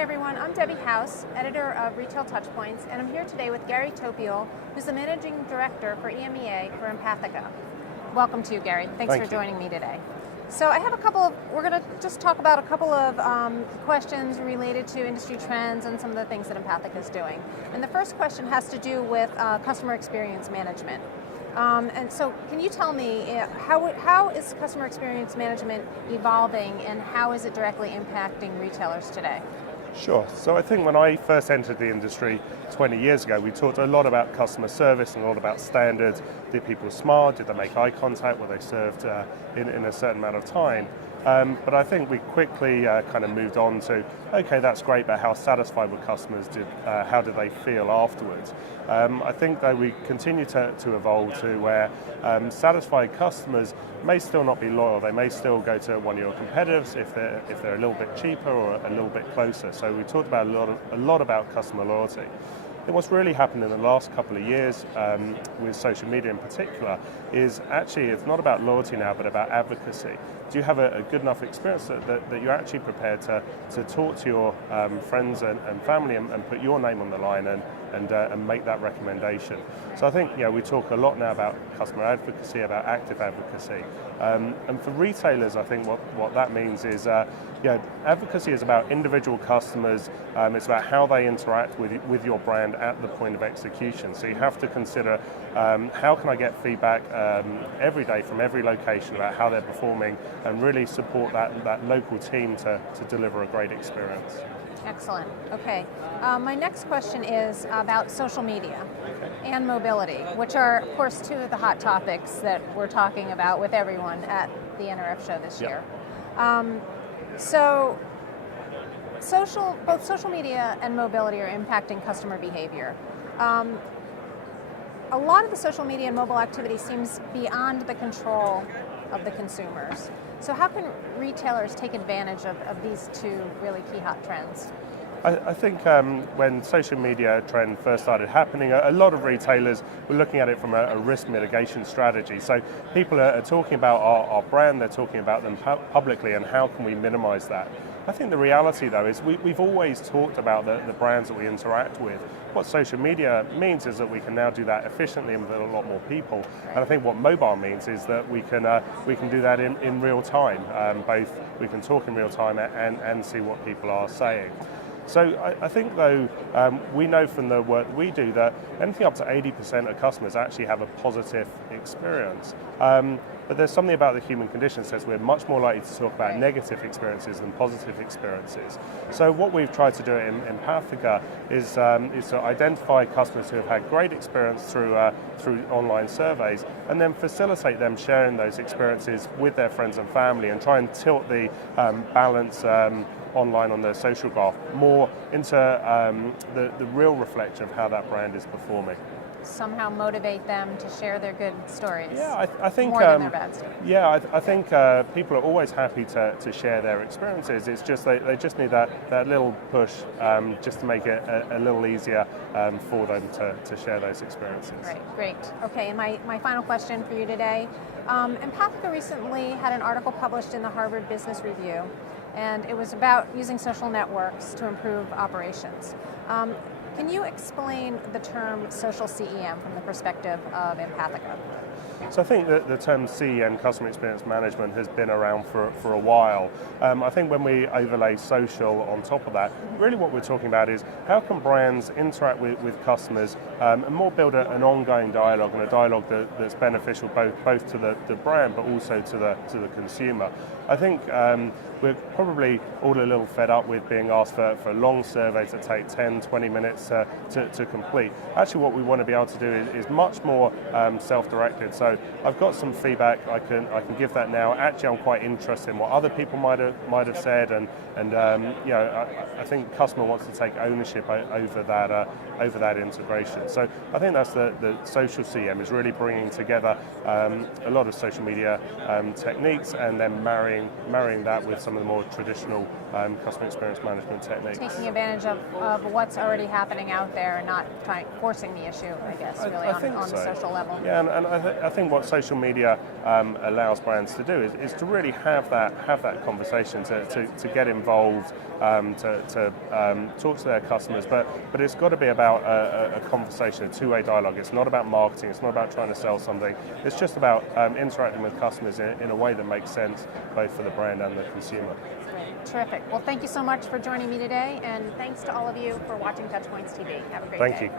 Hi everyone, I'm Debbie House, editor of Retail Touchpoints, and I'm here today with Gary Topiol, who's the managing director for EMEA for Empathica. Welcome to you, Gary. Thanks for joining me today. So I have we're going to just talk about a couple of questions related to industry trends and some of the things that Empathica is doing. And the first question has to do with customer experience management. And so can you tell me, how is customer experience management evolving and how is it directly impacting retailers today? Sure. So I think when I first entered the industry 20 years ago, we talked a lot about customer service and a lot about standards. Did people smile? Did they make eye contact? Were they served in a certain amount of time? But I think we quickly kind of moved on to, okay, that's great, but how satisfied were customers? How did they feel afterwards? I think that we continue to evolve to where satisfied customers may still not be loyal. They may still go to one of your competitors if they're a little bit cheaper or a little bit closer. So we talked about a lot about customer loyalty. And what's really happened in the last couple of years with social media in particular is actually it's not about loyalty now but about advocacy. Do you have a good enough experience that you're actually prepared to talk to your friends and family and put your name on the line and make that recommendation? So I think we talk a lot now about customer advocacy, about active advocacy. And for retailers, I think what that means is advocacy is about individual customers. It's about how they interact with your brand at the point of execution. So you have to consider how can I get feedback every day from every location about how they're performing and really support that local team to deliver a great experience. Excellent. Okay. My next question is about social media and mobility, which are, of course, two of the hot topics that we're talking about with everyone at the NRF show this year. So both social media and mobility are impacting customer behavior. A lot of the social media and mobile activity seems beyond the control of the consumers. So how can retailers take advantage of these two really key hot trends? I think when social media trend first started happening, a lot of retailers were looking at it from a risk mitigation strategy. So people are talking about our brand, they're talking about them publicly and how can we minimize that. I think the reality though is we've always talked about the brands that we interact with. What social media means is that we can now do that efficiently and with a lot more people. And I think what mobile means is that we can do that in real time. Both we can talk in real time and see what people are saying. So I think, though, we know from the work we do that anything up to 80% of customers actually have a positive experience. But there's something about the human condition that says we're much more likely to talk about negative experiences than positive experiences. So what we've tried to do in Empathica is to identify customers who have had great experience through online surveys and then facilitate them sharing those experiences with their friends and family and try and tilt the balance online on the social graph more into the real reflection of how that brand is performing. Somehow motivate them to share their good stories. Yeah, I think more than their bad stories. Yeah, I think people are always happy to share their experiences. It's just they just need that little push just to make it a little easier for them to share those experiences. Right, great. Okay, and my final question for you today. Empathica recently had an article published in the Harvard Business Review, and it was about using social networks to improve operations. Can you explain the term social CEM from the perspective of Empathica? So I think that the term CEM, customer experience management, has been around for a while. I think when we overlay social on top of that, really what we're talking about is how can brands interact with customers and more build an ongoing dialogue and a dialogue that's beneficial both to the brand but also to the consumer. I think we're probably all a little fed up with being asked for long surveys that take 10, 20 minutes to complete. Actually what we want to be able to do is much more self-directed. So I've got some feedback, I can give that now. Actually I'm quite interested in what other people might have said and I think the customer wants to take ownership over that integration. So I think that's the social CM is really bringing together a lot of social media techniques and then marrying that with some of the more traditional customer experience management techniques. Taking advantage of what's already happening out there and not forcing the issue, I guess, really on the social level. Yeah, and I think what social media allows brands to do is to really have that conversation, to get involved, to talk to their customers, but it's got to be about a conversation, a two-way dialogue. It's not about marketing, it's not about trying to sell something, it's just about interacting with customers in a way that makes sense both for the brand and the consumer. Great. Terrific. Well, thank you so much for joining me today, and thanks to all of you for watching Touchpoints TV. Have a great day. Thank you.